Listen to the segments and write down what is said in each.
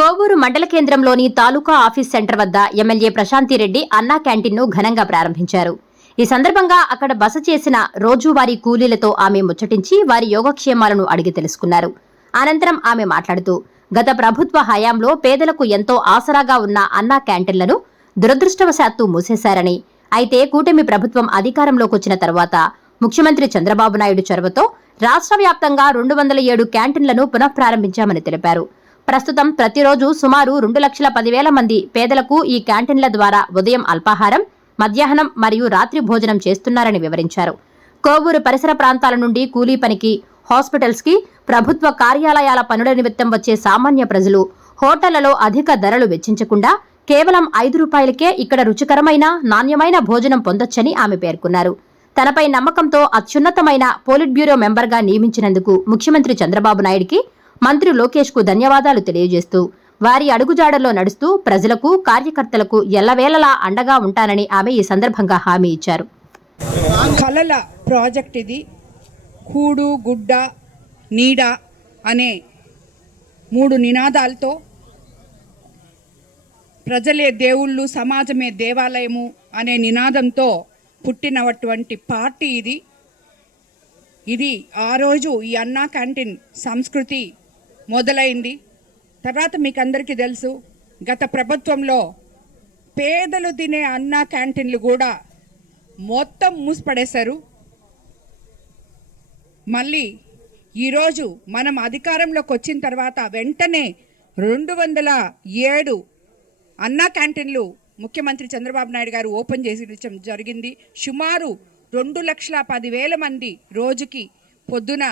కోవూరు మండల కేంద్రంలోని తాలూకా office centre వద్ద ఎమ్మెల్యే ప్రశాంతిరెడ్డి అన్నా క్యాంటీన్ను ఘనంగా ప్రారంభించారు. ఈ సందర్భంగా అక్కడ బస చేసిన రోజువారీ కూలీలతో ఆమె ముచ్చటించి వారి యోగక్షేమాలను అడిగి తెలుసుకున్నారు. అనంతరం ఆమె మాట్లాడుతూ, గత ప్రభుత్వ హయాంలో పేదలకు ఎంతో ఆసరాగా ఉన్న అన్నా క్యాంటీన్లను దురదృష్టవశాత్తు మూసేశారని, అయితే కూటమి ప్రభుత్వం అధికారంలోకి వచ్చిన తర్వాత ముఖ్యమంత్రి చంద్రబాబు నాయుడు చొరవతో రాష్ట్ర వ్యాప్తంగా 207 క్యాంటీన్లను పునఃప్రారంభించామని తెలిపారు. ప్రస్తుతం ప్రతిరోజు సుమారు 2,10,000 మంది పేదలకు ఈ క్యాంటీన్ల ద్వారా ఉదయం అల్పాహారం, మధ్యాహ్నం మరియు రాత్రి భోజనం చేస్తున్నారని వివరించారు. కోవూరు పరిసర ప్రాంతాల నుండి కూలీ పనికి, హాస్పిటల్స్ కి, ప్రభుత్వ కార్యాలయాల పనుల నిమిత్తం వచ్చే సామాన్య ప్రజలు హోటళ్లలో అధిక ధరలు వెచ్చించకుండా కేవలం 5 రూపాయలకే ఇక్కడ రుచికరమైన, నాణ్యమైన భోజనం పొందొచ్చని ఆమె పేర్కొన్నారు. తనపై నమ్మకంతో అత్యున్నతమైన పోలిట్ బ్యూరో మెంబర్గా నియమించినందుకు ముఖ్యమంత్రి చంద్రబాబు నాయుడికి, మంత్రి లోకేష్ కు ధన్యవాదాలు తెలియజేస్తూ వారి అడుగుజాడల్లో నడుస్తూ ప్రజలకు, కార్యకర్తలకు ఎల్లవేళలా అండగా ఉంటానని ఆమె ఈ సందర్భంగా హామీ ఇచ్చారు. కలల ప్రాజెక్ట్ ఇది. కూడు, గుడ్డ, నీడ అనే 3 నినాదాలతో ప్రజలే దేవుళ్ళు, సమాజమే దేవాలయము అనే నినాదంతో పుట్టినటువంటి పార్టీ ఇది. ఇది ఆ రోజు ఈ అన్నా క్యాంటీన్ సంస్కృతి మొదలైంది. తర్వాత మీకు అందరికీ తెలుసు, గత ప్రభుత్వంలో పేదలు తినే అన్నా క్యాంటీన్లు కూడా మొత్తం మూసిపడేశారు. మళ్ళీ ఈరోజు మనం అధికారంలోకి వచ్చిన తర్వాత వెంటనే 207 అన్నా క్యాంటీన్లు ముఖ్యమంత్రి చంద్రబాబు నాయుడు గారు ఓపెన్ చేసి జరిగింది. సుమారు 2,10,000 మంది రోజుకి పొద్దున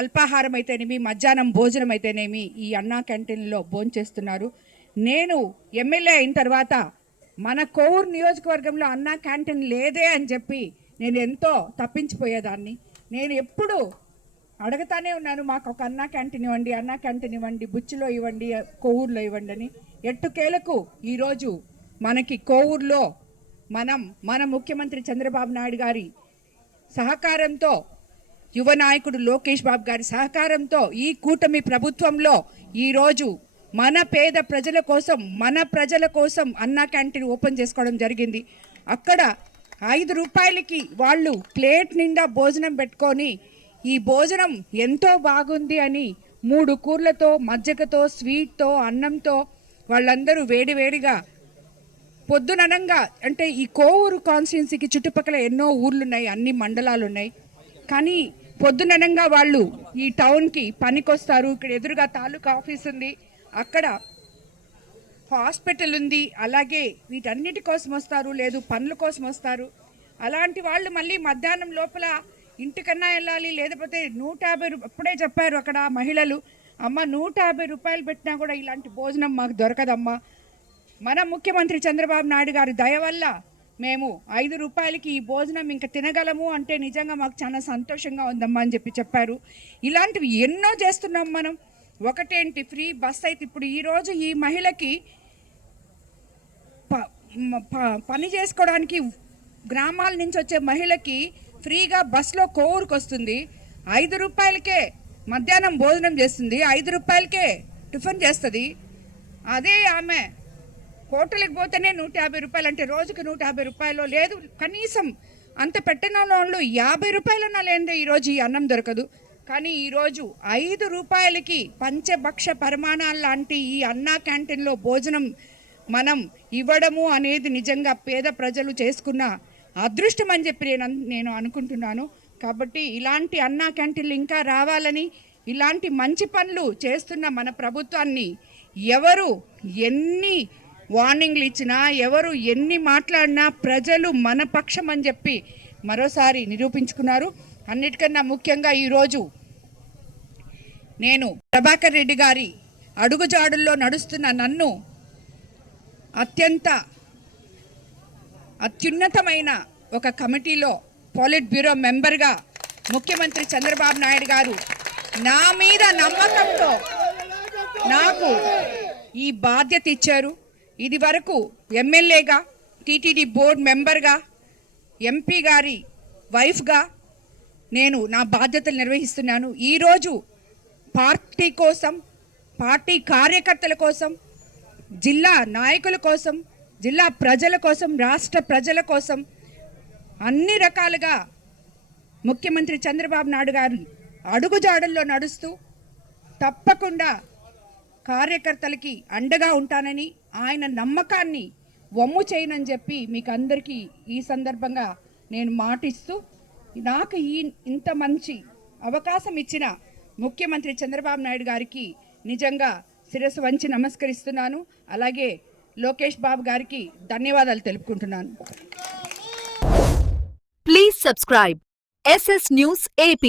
అల్పాహారం అయితేనేమి, మధ్యాహ్నం భోజనం అయితేనేమి ఈ అన్నా క్యాంటీన్లో భోంచేస్తున్నారు. నేను ఎమ్మెల్యే అయిన తర్వాత మన కోవూరు నియోజకవర్గంలో అన్నా క్యాంటీన్ లేదే అని చెప్పి నేను ఎంతో తప్పించిపోయేదాన్ని. నేను ఎప్పుడు అడుగుతానే ఉన్నాను, మాకు ఒక అన్నా క్యాంటీన్ ఇవ్వండి, అన్నా క్యాంటీన్ ఇవ్వండి, బుచ్చిలో ఇవ్వండి, కోవూరులో ఇవ్వండి అని. ఎట్టుకేలకు ఈరోజు మనకి కోవూరులో మన ముఖ్యమంత్రి చంద్రబాబు నాయుడు గారి సహకారంతో, యువ నాయకుడు లోకేష్ బాబు గారి సహకారంతో ఈ కూటమి ప్రభుత్వంలో ఈరోజు మన పేద ప్రజల కోసం, మన ప్రజల కోసం అన్నా క్యాంటీన్ ఓపెన్ చేసుకోవడం జరిగింది. అక్కడ 5 రూపాయలకి వాళ్ళు ప్లేట్ నిండా భోజనం పెట్టుకొని ఈ భోజనం ఎంతో బాగుంది అని 3 కూరలతో, మజ్జిగతో, స్వీట్తో, అన్నంతో వాళ్ళందరూ వేడివేడిగా పొద్దుననంగా, అంటే ఈ కోవూరు కాన్స్టిట్యున్సీకి చుట్టుపక్కల ఎన్నో ఊర్లు ఉన్నాయి, అన్ని మండలాలు ఉన్నాయి. కానీ పొద్దుననంగా వాళ్ళు ఈ టౌన్కి పనికొస్తారు. ఇక్కడ ఎదురుగా తాలూకా ఆఫీస్ ఉంది, అక్కడ హాస్పిటల్ ఉంది, అలాగే వీటన్నిటి కోసం వస్తారు, లేదు పనుల కోసం వస్తారు. అలాంటి వాళ్ళు మళ్ళీ మధ్యాహ్నం లోపల ఇంటికన్నా వెళ్ళాలి, లేకపోతే 150 అప్పుడే చెప్పారు అక్కడ మహిళలు, అమ్మ 150 రూపాయలు పెట్టినా కూడా ఇలాంటి భోజనం మాకు దొరకదమ్మా. మన ముఖ్యమంత్రి చంద్రబాబు నాయుడు గారి దయ వల్ల మేము 5 రూపాయలకి ఈ భోజనం ఇంకా తినగలము అంటే నిజంగా మాకు చాలా సంతోషంగా ఉందమ్మా అని చెప్పారు. ఇలాంటివి ఎన్నో చేస్తున్నాం మనం. ఒకటేంటి, ఫ్రీ బస్ అయితే ఇప్పుడు ఈరోజు ఈ మహిళకి పని చేసుకోవడానికి గ్రామాల నుంచి వచ్చే మహిళకి ఫ్రీగా బస్సులో కోవూరుకు వస్తుంది. 5 రూపాయలకే మధ్యాహ్నం భోజనం చేస్తుంది, 5 రూపాయలకే టిఫిన్ చేస్తుంది. అదే ఆమె హోటల్కి పోతేనే 150 రూపాయలు, అంటే రోజుకి 150 రూపాయలు, లేదు కనీసం అంత పెట్టిన వాళ్ళు 50 రూపాయలన్నా లేదే ఈరోజు ఈ అన్నం దొరకదు. కానీ ఈరోజు 5 రూపాయలకి పంచభక్ష పరిమాణాల లాంటి ఈ అన్నా క్యాంటీన్లో భోజనం మనం ఇవ్వడము అనేది నిజంగా పేద ప్రజలు చేసుకున్న అదృష్టం అని చెప్పి నేను అనుకుంటున్నాను. కాబట్టి ఇలాంటి అన్నా క్యాంటీన్లు ఇంకా రావాలని, ఇలాంటి మంచి పనులు చేస్తున్న మన ప్రభుత్వాన్ని ఎవరు ఎన్ని వార్నింగ్లు ఇచ్చినా, ఎవరు ఎన్ని మాట్లాడినా ప్రజలు మన పక్షం అని చెప్పి మరోసారి నిరూపించుకున్నారు. అన్నిటికన్నా ముఖ్యంగా ఈరోజు నేను ప్రభాకర్ రెడ్డి గారి అడుగుజాడుల్లో నడుస్తున్న నన్ను అత్యున్నతమైన ఒక కమిటీలో పోలిట్ బ్యూరో మెంబర్గా ముఖ్యమంత్రి చంద్రబాబు నాయుడు గారు నా మీద నమ్మకంతో నాకు ఈ బాధ్యత ఇచ్చారు. ఇది వరకు ఎమ్మెల్యేగా, టీటీడీ బోర్డు మెంబర్గా, ఎంపీ గారి వైఫ్గా నేను నా బాధ్యతలు నిర్వహిస్తున్నాను. ఈరోజు పార్టీ కోసం, పార్టీ కార్యకర్తల కోసం, జిల్లా నాయకుల కోసం, జిల్లా ప్రజల కోసం, రాష్ట్ర ప్రజల కోసం అన్ని రకాలుగా ముఖ్యమంత్రి చంద్రబాబు నాయుడు గారు అడుగుజాడల్లో నడుస్తూ తప్పకుండా కార్యకర్తలకి అండగా ఉంటానని, ఆయన నమ్మకాన్ని వమ్ము చేయనని చెప్పి మీకు అందరికీ ఈ సందర్భంగా నేను మాటిస్తూ, నాకు ఇంత మంచి అవకాశం ఇచ్చిన ముఖ్యమంత్రి చంద్రబాబు నాయుడు గారికి నిజంగా శిరస్సు వంచి నమస్కరిస్తున్నాను. అలాగే లోకేష్ బాబు గారికి ధన్యవాదాలు తెలుపుకుంటున్నాను. Please subscribe SS News AP.